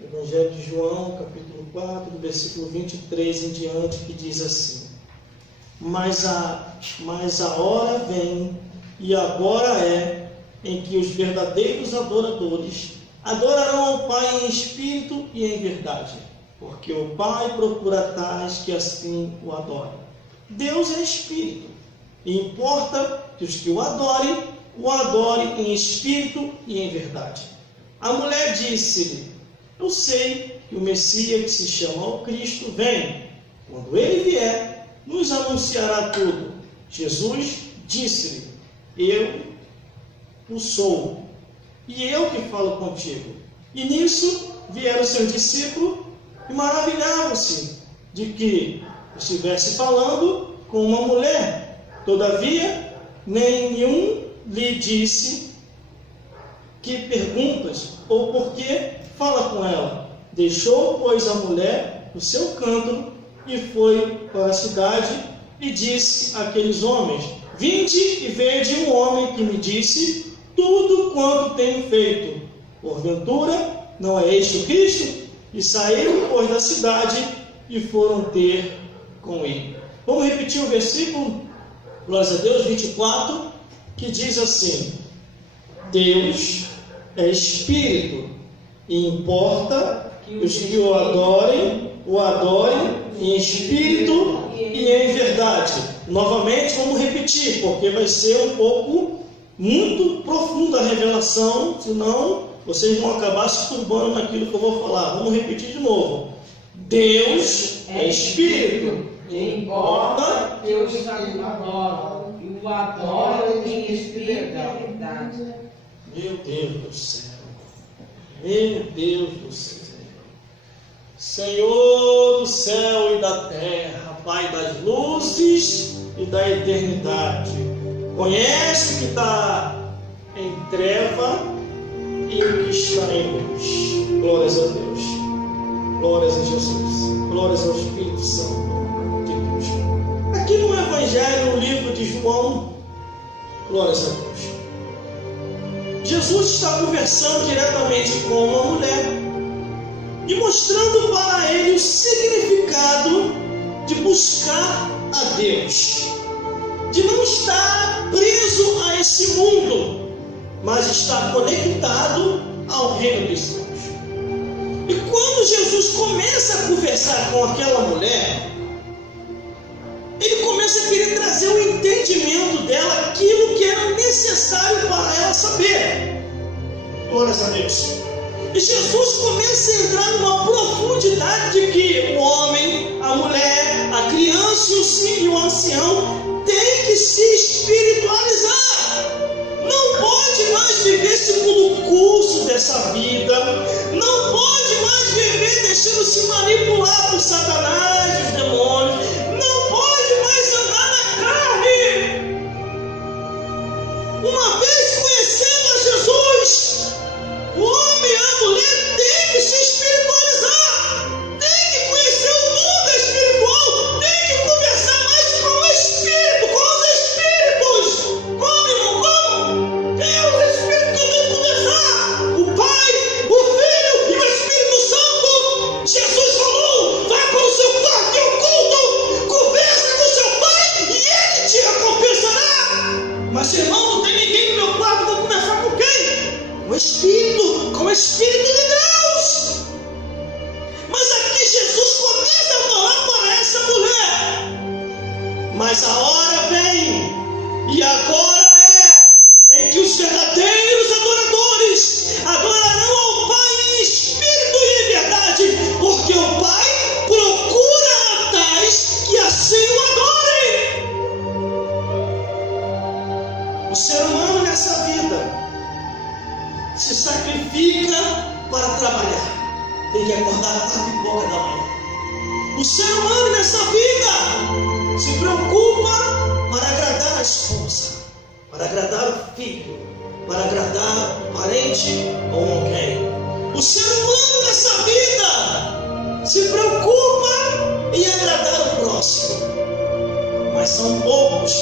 Evangelho de João, capítulo 4, do versículo 23 em diante, que diz assim: Mas a hora vem, e agora é, em que os verdadeiros adoradores adorarão ao Pai em espírito e em verdade, porque o Pai procura tais que assim o adorem. Deus é espírito, e importa que os que o adorem em espírito e em verdade. A mulher disse-lhe: Eu sei que o Messias, que se chama o Cristo, vem. Quando ele vier, nos anunciará tudo. Jesus disse-lhe: Eu o sou, e eu que falo contigo. E nisso vieram seus discípulos e maravilhavam-se de que estivesse falando com uma mulher. Todavia, nenhum lhe disse: Que perguntas? Ou por que fala com ela? Deixou, pois, a mulher o seu cântaro e foi para a cidade e disse àqueles homens: Vinde e vede um homem que me disse tudo quanto tenho feito. Porventura, não é este o Cristo? E saíram, pois, da cidade e foram ter com ele. Vamos repetir o versículo, glória a Deus, 24, que diz assim: Deus é Espírito, e importa que os que o adorem em espírito e em verdade. Novamente, vamos repetir, porque vai ser muito profunda a revelação, senão vocês vão acabar se turbando naquilo que eu vou falar. Vamos repetir de novo. Deus é Espírito, e importa que os que o adoram, e o adoram em espírito e verdade. Meu Deus do céu, meu Deus do céu, Senhor do céu e da terra, Pai das luzes e da eternidade, conhece o que está em treva e o que está em luz. Glórias a Deus, glórias a Jesus, glórias ao Espírito Santo de Deus. Aqui no Evangelho, no livro de João, glórias a Deus, Jesus está conversando diretamente com uma mulher e mostrando para ele o significado de buscar a Deus, de não estar preso a esse mundo, mas estar conectado ao reino dos céus. E quando Jesus começa a conversar com aquela mulher, ele começa a querer trazer o entendimento dela, aquilo que era necessário para ela saber. Glórias a Deus. E Jesus começa a entrar numa profundidade de que o homem, a mulher, a criança e o ancião tem que se espiritualizar. Não pode mais viver segundo o curso dessa vida. Não pode mais viver deixando-se manipular por Satanás, os demônios. Não pode mais andar na carne. Uma vez conhecendo a Jesus, o homem e a mulher têm que se espiritualizar, têm que conhecer o mundo espiritual, têm que conversar mais com o Espírito, com os Espíritos. Como, irmão? Como? Quem é os Espíritos que eu tenho que conversar? O Pai, o Filho e o Espírito Santo. Jesus falou: vá para o seu quarto e oculto, conversa com seu Pai e Ele te recompensará. Mas, irmão, não tem ninguém no meu quarto, vou conversar com quem? Com o Espírito, com o Espírito de Deus. Mas aqui Jesus começa a falar para essa mulher: mas a hora vem, e agora é, em que os verdadeiros adoradores adorarão ao Pai em espírito e em verdade, porque o Pai procura a tais que assim o adorem. O ser humano nessa vida se sacrifica para trabalhar, tem que acordar às 4h da manhã. O ser humano nessa vida se preocupa para agradar a esposa, para agradar o filho, para agradar o parente ou alguém. O ser humano nessa vida se preocupa em agradar o próximo, mas são poucos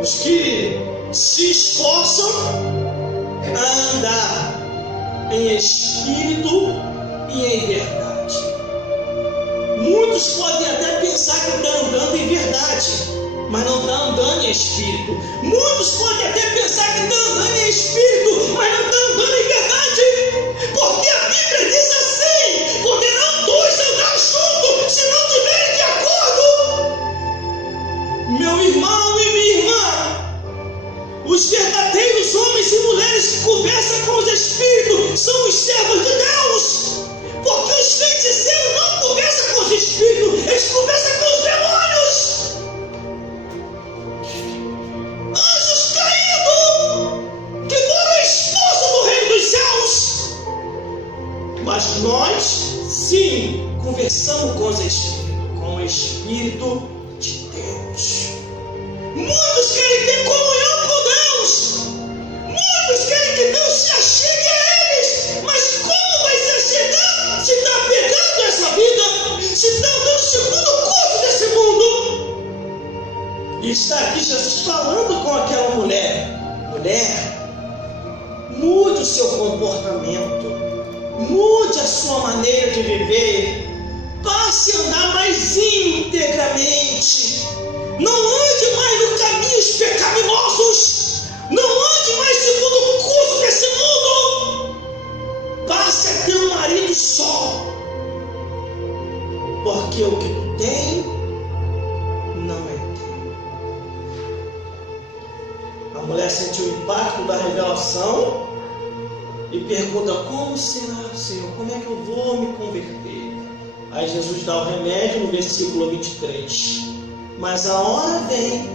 os que se esforçam a andar em espírito Muitos podem até pensar que está andando em verdade, mas não está andando em espírito. Muitos podem até pensar que está andando em espírito, mas não está andando em verdade. Porque a Bíblia diz assim: poderão dois andar juntos se não estiverem de acordo. Meu irmão e minha irmã, os verdadeiros homens e mulheres que conversam com os espíritos são os servos de Deus. Porque os feiticeiros não conversam com os espíritos, eles conversam com os demônios. Anjos caídos, que foram expulsos do reino dos céus. Mas nós, sim, conversamos com os espíritos, com o Espírito de Deus. Muitos querem ter comunhão com Deus. Muitos querem que Deus se achegue a eles. Mas como vai se achegar se está pegando essa vida? Se está dando o segundo curso desse mundo? E está aqui Jesus falando com aquela mulher: mulher, mude o seu comportamento, mude a sua maneira de viver, passe a andar mais íntegramente. Não ande mais nos caminhos pecaminosos. Não ande mais segundo o curso desse mundo. Passe a ter um marido só. Porque o que tu tem não é teu. A mulher sentiu o impacto da revelação e pergunta: como será, Senhor? Como é que eu vou me converter? Aí Jesus dá o remédio no versículo 23. Mas a hora vem,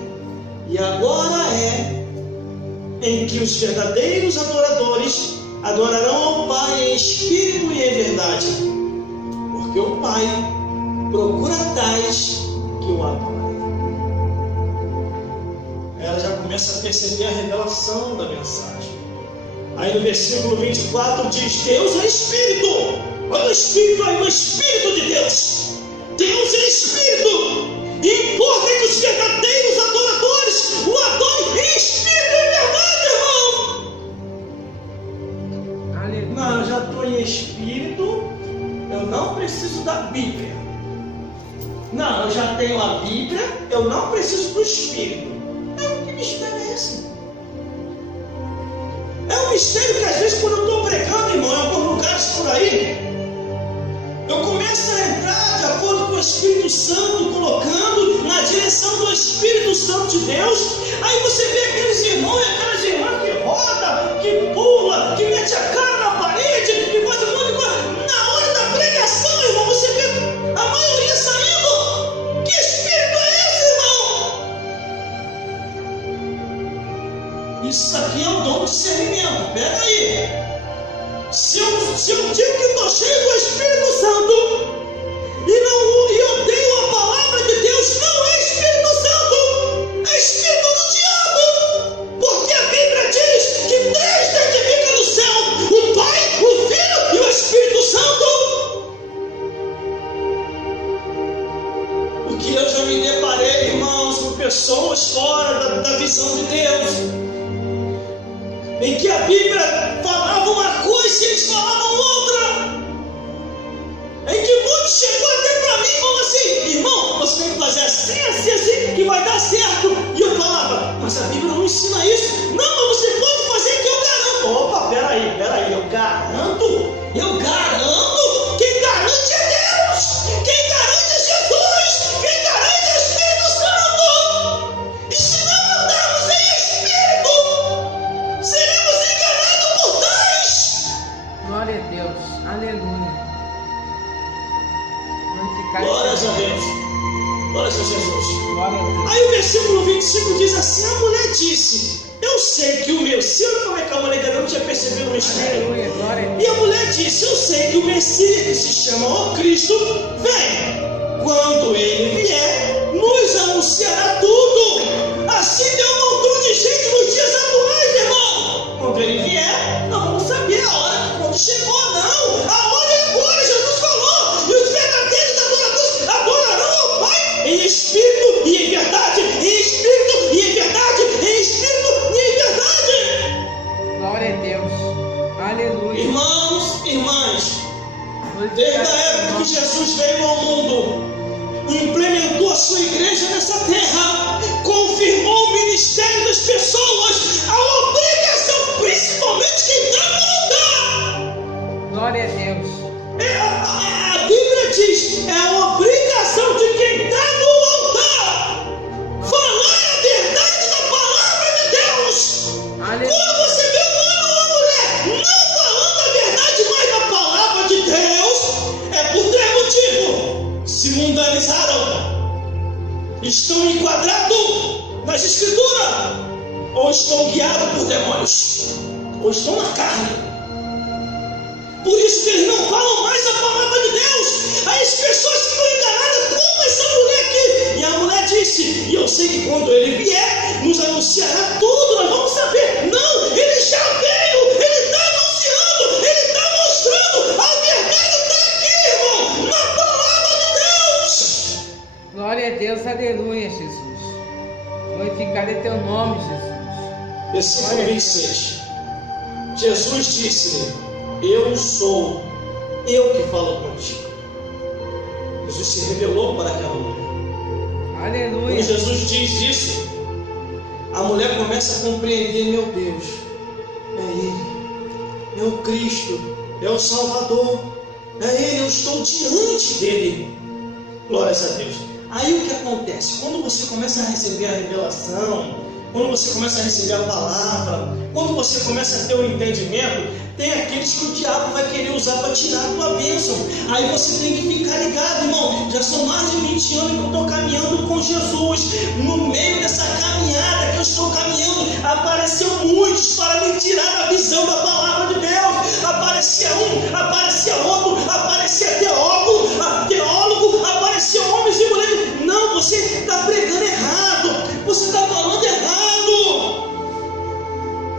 e agora é, em que os verdadeiros adoradores adorarão ao Pai em espírito e em verdade, porque o Pai procura tais que o adorem. Ela já começa a perceber a revelação da mensagem. Aí no versículo 24 diz: Deus é espírito. Olha o espírito aí, o espírito de Deus. Deus é espírito. E importa que os verdadeiros adoradores o adorem em espírito e verdade, irmão. Não, eu já estou em espírito, eu não preciso da Bíblia. Não, eu já tenho a Bíblia, eu não preciso do espírito. É o que mistério é esse? É um mistério que às vezes quando eu estou pregando, irmão, em alguns lugares por aí, eu começo a entrar de acordo com o Espírito Santo, colocando na direção do Espírito Santo de Deus. Aí você vê aqueles irmãos e aquelas irmãs que roda, que pula, que mete a cara na parede, que faz um monte de coisa. Na hora da pregação, irmão, você vê a maioria saindo. Que espírito é esse, irmão? Isso aqui é o dom do discernimento. Pega aí. Se eu digo que estou cheio do Espírito Santo e eu tenho a palavra de Deus, não é Espírito Santo, é Espírito do diabo. Porque a Bíblia diz que 3 testificam no céu: o Pai, o Filho e o Espírito Santo. Porque eu já me deparei, irmãos, com pessoas fora da visão de Deus, em que a Bíblia falava uma coisa e eles falavam outra. Em que muitos chegou até para mim e falou assim: irmão, você tem que fazer assim, assim, assim, que vai dar certo. E eu falava: mas a Bíblia não ensina isso. Não, mas você pode fazer que eu garanto. Opa, peraí, eu garanto. Quem garante é Deus. Quem garante é Jesus. Quem garante é o Espírito Santo. E se não andarmos em Espírito, seremos enganados por tais. Glória a Deus, aleluia. Glórias a Deus, glórias a Jesus. Glória a Deus. Aí o versículo 25 diz assim: a mulher disse: eu sei que o Messias, como é que a mulher não tinha percebido o mistério? Aleluia, glória a Deus. E a mulher disse: eu sei que o Messias, que se chama o Cristo, vem. Quando ele vier, nos anunciará tudo. Assim deu um montão de gente nos dias atuais, irmão. Quando ele vier, não vamos saber a hora quando chegou, não. A hora é agora, Jesus falou. E os verdadeiros adoradores adorarão ao Pai em espírito e em verdade. Em espírito e em verdade. Em espírito e em verdade. Glória a Deus, aleluia. Irmãos, irmãs, desde a época que Jesus veio ao mundo, implementou a sua igreja nessa terra, confirmou o ministério das pessoas, a obrigação, principalmente quem está no altar. Glória a Deus. A Bíblia diz, é a obrigação de quem está no altar falar a verdade da palavra de Deus. Aleluia. Quando você vê um homem ou uma mulher não falando a verdade mais da palavra de Deus, é por 3 motivos: se mundanizaram, estão enquadrados nas escrituras, ou estão guiados por demônios, ou estão na carne. Por isso que eles não falam mais a palavra de Deus. Aí as pessoas ficam enganadas, como essa mulher aqui. E a mulher disse, e eu sei que quando ele vier, nos anunciará tudo, nós vamos saber. Não, ele já veio, ele está anunciando, ele está mostrando. A verdade está aqui, irmão, na palavra de Deus. Glória a Deus, aleluia, Jesus. Glorificado é teu nome, Jesus. Versículo 26. Jesus disse-lhe, eu sou, eu que falo contigo. Jesus se revelou para aquela mulher. Aleluia. Quando Jesus diz isso, a mulher começa a compreender, meu Deus, é Ele, é o Cristo, é o Salvador, é Ele, eu estou diante dEle. Glórias a Deus. Aí o que acontece? Quando você começa a receber a revelação, quando você começa a receber a palavra, quando você começa a ter o entendimento, tem aqueles que o diabo vai querer usar para tirar a tua bênção. Aí você tem que ficar ligado, irmão. Já são mais de 20 anos que eu estou caminhando com Jesus. No meio dessa caminhada que eu estou caminhando, apareceu muitos para me tirar da visão da palavra de Deus. Aparecia um, aparecia outro, aparecia teólogo, aparecia homens e mulheres. Não, você está pregando errado, você está falando errado.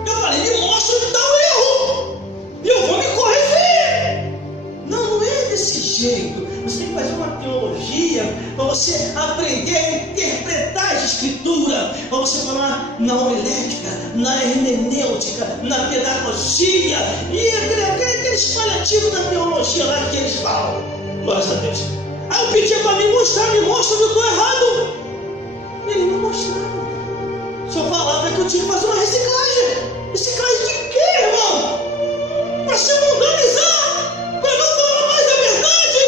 Eu falei, me mostra onde está o erro, e eu vou me corrigir. Não é desse jeito. Você tem que fazer uma teologia para você aprender a interpretar as escrituras, para você falar na homilética, na hermenêutica, na pedagogia e aqueles paliativos da teologia lá que eles falam. Glórias a Deus. Aí eu pedi para me mostra onde eu estou errado. Ele me mostrava. Só falava que eu tinha que fazer uma reciclagem. Reciclagem de quê, irmão? Para se mundanizar, para não falar mais a verdade,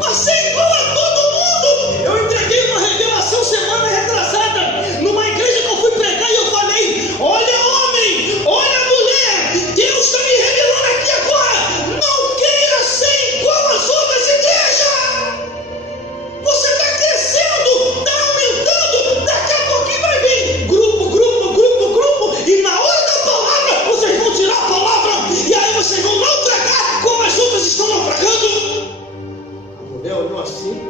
para ser igual a todo mundo. Eu entreguei uma revelação semana retrasada numa igreja que eu fui pregar e eu falei, olha homem, olha mulher, Deus está me revelando aqui agora, não queira ser igual às outras igrejas. Você está crescendo, está aumentando, daqui a pouquinho vai vir grupo, e na hora da palavra, vocês vão tirar a palavra, e aí vocês vão naufragar como as outras estão naufragando. A mulher olhou assim,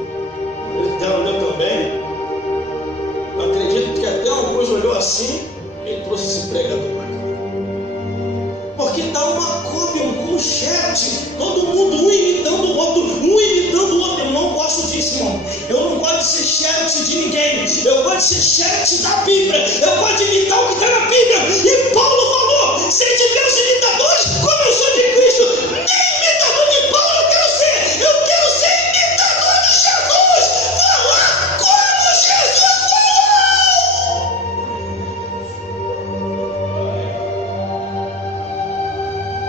ela olhou também. Eu acredito que até um cruz olhou assim, e trouxe esse pregador para cá. Porque está uma cópia, um xerox, todo mundo um imitando o outro, Eu não gosto disso, irmão. Eu não gosto de ser xerox de ninguém. Eu gosto de ser xerox da Bíblia. Eu gosto de imitar o que está na Bíblia. E Paulo falou, sede meus imitadores, como eu sou de Cristo. Nem imitador de Paulo eu quero ser. Eu quero ser imitador de Jesus. Falar como Jesus falou.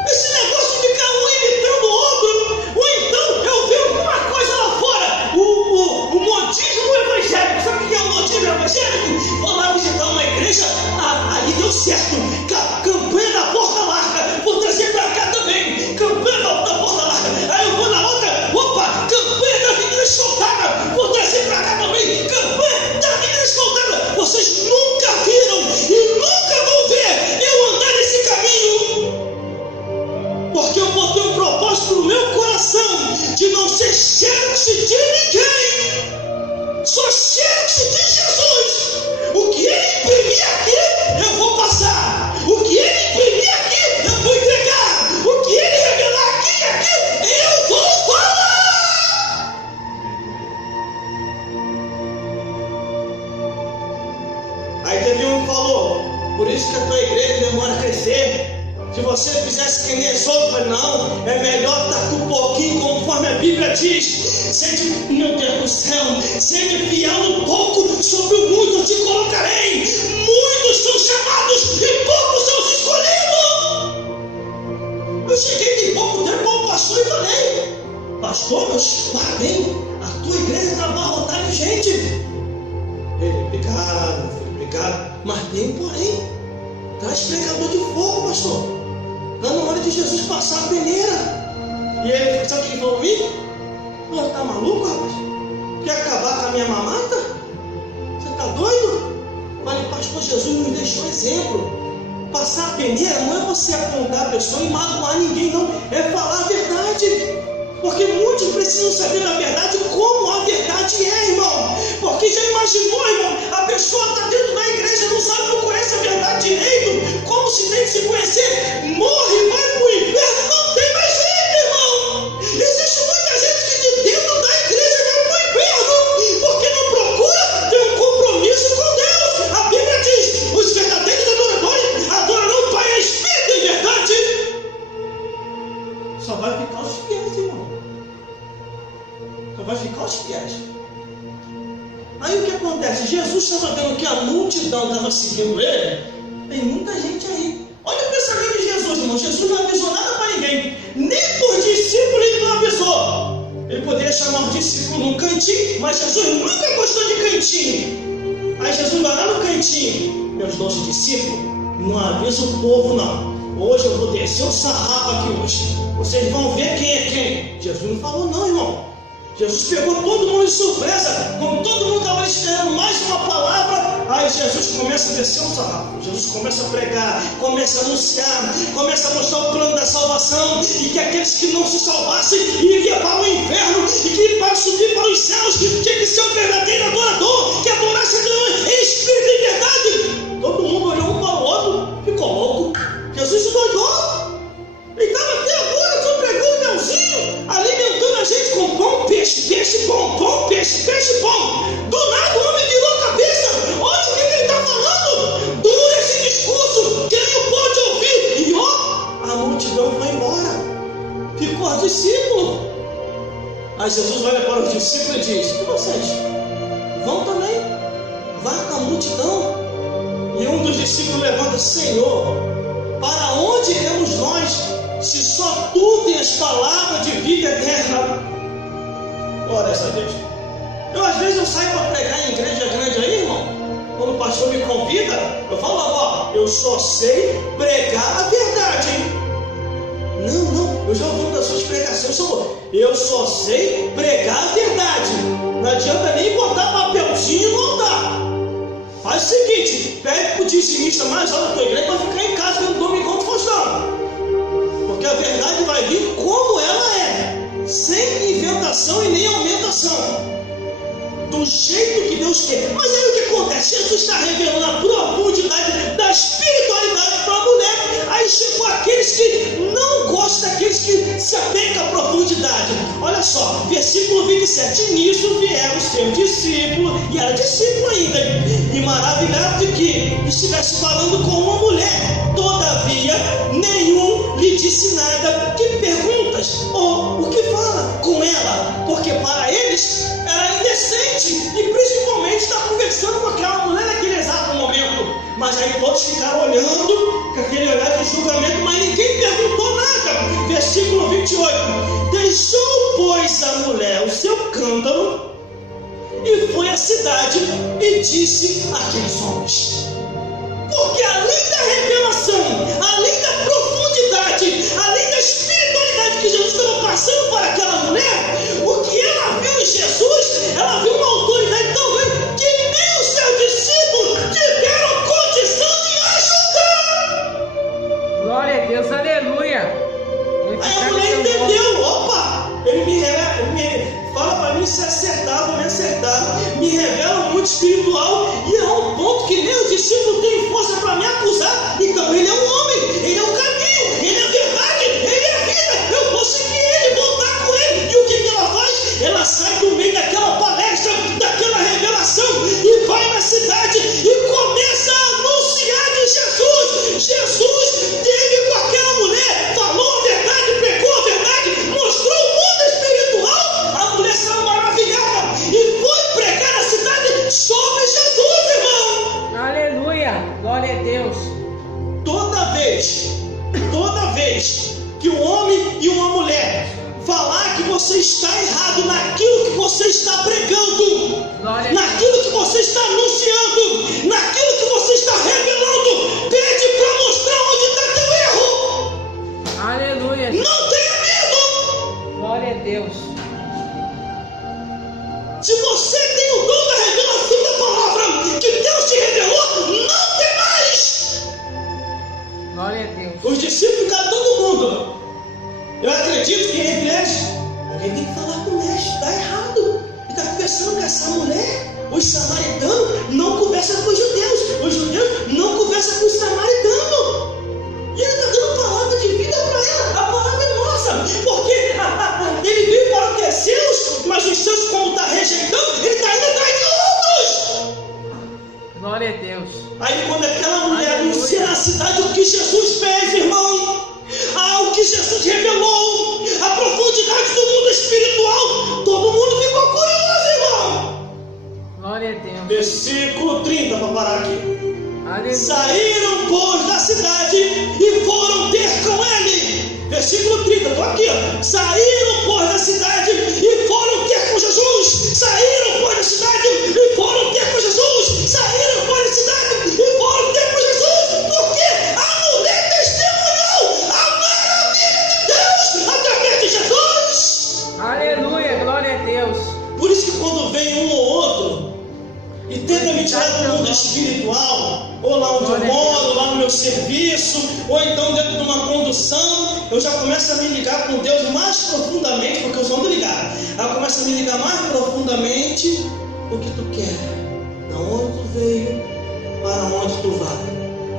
Esse negócio de ficar um imitando o outro, ou então eu ver alguma coisa lá fora, o modismo evangélico. Sabe o que é o modismo evangélico? Vou lá visitar uma igreja, aí deu certo. Campanha da porta larga, vou trazer para cá também. Campanha da porta larga. Aí eu vou na outra, opa, campanha da menina escoltada, vou trazer para cá também. Campanha da menina escoltada. Vocês nunca viram e nunca vão ver eu andar nesse caminho. Porque eu botei um propósito no meu coração de não ser xerox de ninguém. Sou xerox de Jesus. O que ele imprimir aqui, eu vou passar. O que ele imprimir aqui, eu vou entregar. O que ele revelar aqui, eu vou falar. Aí teve um que falou, por isso que a tua igreja demora a crescer. Se você fizesse que nem as outras, não, é melhor estar com um pouquinho conforme a Bíblia diz: sede, meu Deus do céu, sede fiel no pouco, sobre o muito eu te colocarei. Muitos são chamados e poucos são os escolhidos. Eu cheguei tem pouco tempo ao pastor e falei: pastor, meus parabéns, a tua igreja está abarrotada de gente. Ele: obrigado, filho, obrigado. Mas tem um porém: traz pregador de fogo, pastor. Não na hora de Jesus passar a peneira. E ele: sabe o que falou comigo? Pô, tá maluco, rapaz? Quer acabar com a minha mamata? Você tá doido? Falei: pastor, Jesus nos deixou exemplo. Passar a peneira não é você apontar a pessoa e magoar ninguém, não. É falar a verdade. Porque muitos precisam saber da verdade, como a verdade é, irmão. Porque já imaginou, irmão, a pessoa está dentro da igreja, não sabe, não conhece a verdade direito. Como se tem que se conhecer? Morre, vai para o inferno, não tem mais jeito, irmão. Existe muita gente que de dentro da igreja vai para o inferno, porque não procura ter um compromisso com Deus. A Bíblia diz: os verdadeiros adoradores adorarão o Pai em espírito e em verdade. Só vai ficar os fiéis, irmão. Só vai ficar os fiéis. Aí o que acontece? Jesus estava vendo que a multidão estava seguindo ele. Tem muita gente aí. Olha o pensamento de Jesus, irmão. Jesus não avisou nada para ninguém. Nem por discípulo ele não avisou. Ele poderia chamar o discípulo num cantinho, mas Jesus nunca gostou de cantinho. Aí Jesus vai lá no cantinho: meus 12 discípulos, não avisa o povo não. Hoje eu vou descer um sarrafo aqui hoje. Vocês vão ver quem é quem. Jesus não falou não, irmão. Jesus pegou todo mundo de surpresa. Como todo mundo estava esperando mais uma palavra, aí Jesus começa a descer um sarrafo. Jesus começa a pregar, começa a anunciar, começa a mostrar o plano da salvação, e que aqueles que não se salvassem iriam para o inferno, e que para subir para os céus tinha que ser o verdadeiro adorador, que adorasse a Deus em espírito e em verdade. Todo mundo olhou um para o outro, ficou louco. Jesus se doidou. Ele estava até agora só pregando o melzinho, alimentando a gente com pão, peixe, peixe, pão, peixe, peixe, pão. Do nada o homem virou a cabeça. Olha o que ele está falando. Dura esse discurso, quem não pode ouvir. E ó, a multidão foi embora. Ficou os discípulos. Aí Jesus olha para os discípulos e diz: e vocês? Vão também? Vá com a multidão. E um dos discípulos levanta: Senhor, para onde iremos nós, se só tu tens palavra de vida eterna? Glória a Deus. Às vezes eu saio para pregar em igreja grande aí, irmão. Quando o pastor me convida, eu falo: ó, eu só sei pregar a verdade, hein? Não, eu já ouvi das suas pregações, Senhor. Eu só sei pregar a verdade. Não adianta nem botar papelzinho no altar. Faz o seguinte: pede para o dizimista mais alto da tua igreja para ficar em casa no domingão do Faustão. Porque a verdade vai vir como ela é, sem inventação e nem aumentação, do jeito que Deus quer. Mas aí o que acontece? Jesus está revelando a profundidade da espiritualidade para a mulher. Aí chegou aqueles que não gostam daqueles que se apegam à profundidade. Olha só, versículo 27. Nisso vieram os seus discípulos, e era discípulo ainda, e maravilhado de que estivesse falando com uma mulher. Todavia, nenhum lhe disse nada. Que perguntas? Ou o que fala com ela? Porque para eles era indecente, e principalmente está conversando com aquela mulher naquele exato momento. Mas aí todos ficaram olhando, com aquele olhar de julgamento, mas ninguém perguntou nada. Versículo 28. Deixou, pois, a mulher o seu cântaro e foi à cidade e disse àqueles homens. Porque além da revelação, além da profundidade, além da espiritualidade que Jesus estava passando para aquela mulher, o que ela viu em Jesus, ela viu uma autoridade tão grande que nem os seus discípulos tiveram condição de ajudar. Glória a Deus, aleluia. Aí a mulher entendeu: opa, ele me fala para mim se acertar, vou me acertar, me revela muito espiritual, e é um ponto que nem os discípulos têm força para me acusar. Então ele é um homem, ele é o caminho, ele é a verdade, ele é a vida. Eu vou seguir ele, voltar com ele. E o que ela faz? Ela sai do meio daquela palestra, daquela revelação, e vai na cidade e começa a anunciar de Jesus. Jesus teve com aquela mulher, falou a verdade, pregou a verdade, mostrou o mundo espiritual que um homem e uma mulher falar que você está errado naquilo que você está pregando, naquilo que você está anunciando, naquilo que você está revelando, pede para mostrar onde está teu erro. Aleluia. Não tenha medo. Glória a Deus. Se você tem o dom da revelação da palavra que Deus te revelou, não tem mais. Glória a Deus. Os discípulos ficaram todo mundo. Eu acredito que entre eles, alguém tem que falar com o mestre, está errado. Ele está conversando com essa mulher. Os samaritanos não conversam com os judeus não conversam com os samaritanos. E ele está dando palavra de vida para ela. A palavra é nossa, porque ele veio para o que é seus, mas os seus, como está rejeitando, ele está indo atrás de outros. Glória a Deus. Aí quando aquela mulher anuncia na cidade o que Jesus fez, irmão, o que Jesus revelou, a profundidade do mundo espiritual, todo mundo ficou curioso, irmão. Glória a Deus. Versículo 30, para parar aqui. Aleluia. Saíram, pois, da cidade e foram ter com ele. Versículo 30, estou aqui, ó. Saíram, pois, da cidade e foram ter com Jesus. Saíram, pois, da cidade e foram ter com Jesus. Saíram, pois, da cidade e foram ter com Jesus. Porque a mulher testemunhou a maravilha de Deus através de Jesus. Aleluia, glória a Deus. Por isso que quando vem um ou outro e tenta me tirar do mundo espiritual, ou lá onde eu moro, lá no meu serviço, ou então dentro de uma condução, eu já começo a me ligar com Deus mais profundamente, porque eu sou ligar. Aí eu começo a me ligar mais profundamente o que tu quer, da onde tu veio, para onde tu vai.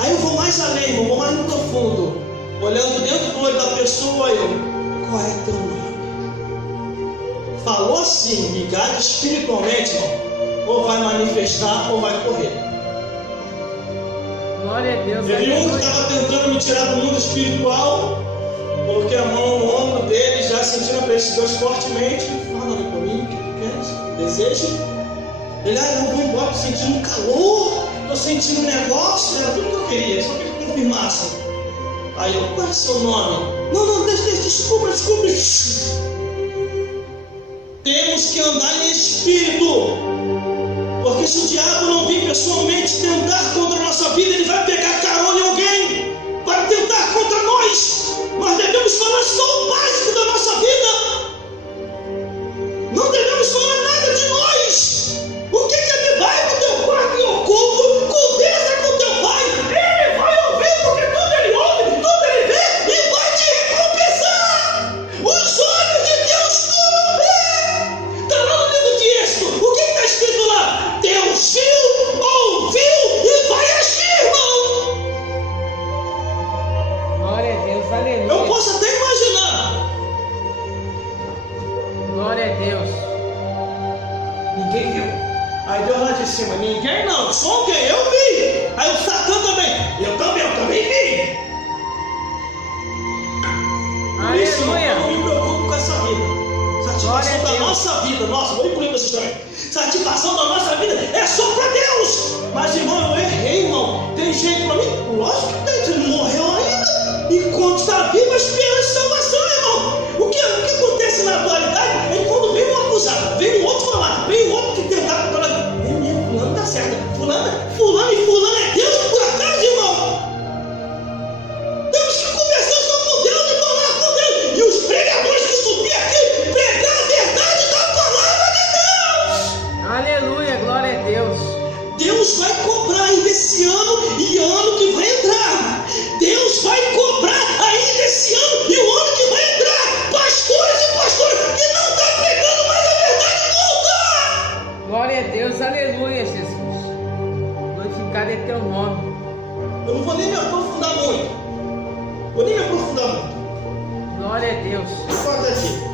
Aí eu vou mais além, eu vou mais no profundo, olhando dentro do olho da pessoa, qual é teu nome? Falou assim, ligado espiritualmente, irmão, ou vai manifestar ou vai correr. Glória a Deus. Teve um que estava tentando me tirar do mundo espiritual, coloquei a mão no ombro dele, já sentindo a presença de Deus fortemente. Fala para mim, o que tu queres? Deseja? Ele, eu vou embora, estou sentindo um calor, estou sentindo um negócio, era tudo que eu queria, só que ele confirmasse. Aí eu, qual é o seu nome? Não, desculpa. Temos que andar em espírito, porque se o diabo não vir pessoalmente tentar contra a nossa vida, ele vai pegar carona em alguém para tentar contra nós. Nós devemos falar só o básico da nossa vida, não devemos falar nada de nós. O que é? Vai pro teu quarto e oculto, conversa com teu pai, ele vai ouvir, porque tudo ele ouve, tudo ele vê e vai te recompensar. Os olhos de Deus tudo vê. Está lá no livro de Êxodo, o que está escrito lá? Deus viu, ouviu e vai agir, irmão. Glória a Deus, aleluia. Eu posso até imaginar. Glória a Deus. Ninguém viu. Aí Deus lá de cima, ninguém não, só alguém, eu vi. Aí o Satã também, eu também vi. Por isso, irmão, eu não me preocupo com essa vida. Satisfação da nossa vida, vou incluir vocês também. Satisfação da nossa vida é só para Deus. Mas, irmão, eu errei, irmão. Tem jeito para mim? Lógico que tem, você não morreu ainda. Enquanto está vivo, a esperança de salvação, irmão. O que acontece na atualidade é quando vem um acusado, vem um outro falar, vem um outro que tentar falar, fulano tá certo, fulano e fulano é Deus por acaso, irmão. Temos que conversar só com Deus e falar com Deus. E os pregadores que subir aqui, pregar a verdade da palavra de Deus. Aleluia, glória a Deus. Deus vai cobrar ainda esse ano e ano que vai entrar. Deus vai cobrar ainda esse ano e o ano que vai entrar. Pastores e pastoras que não estão pregando mais a verdade nunca. Glória a Deus, aleluia, Jesus. Glorificado é teu nome. Eu não vou nem me aprofundar muito. Glória a Deus. O fato é que